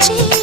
cheese.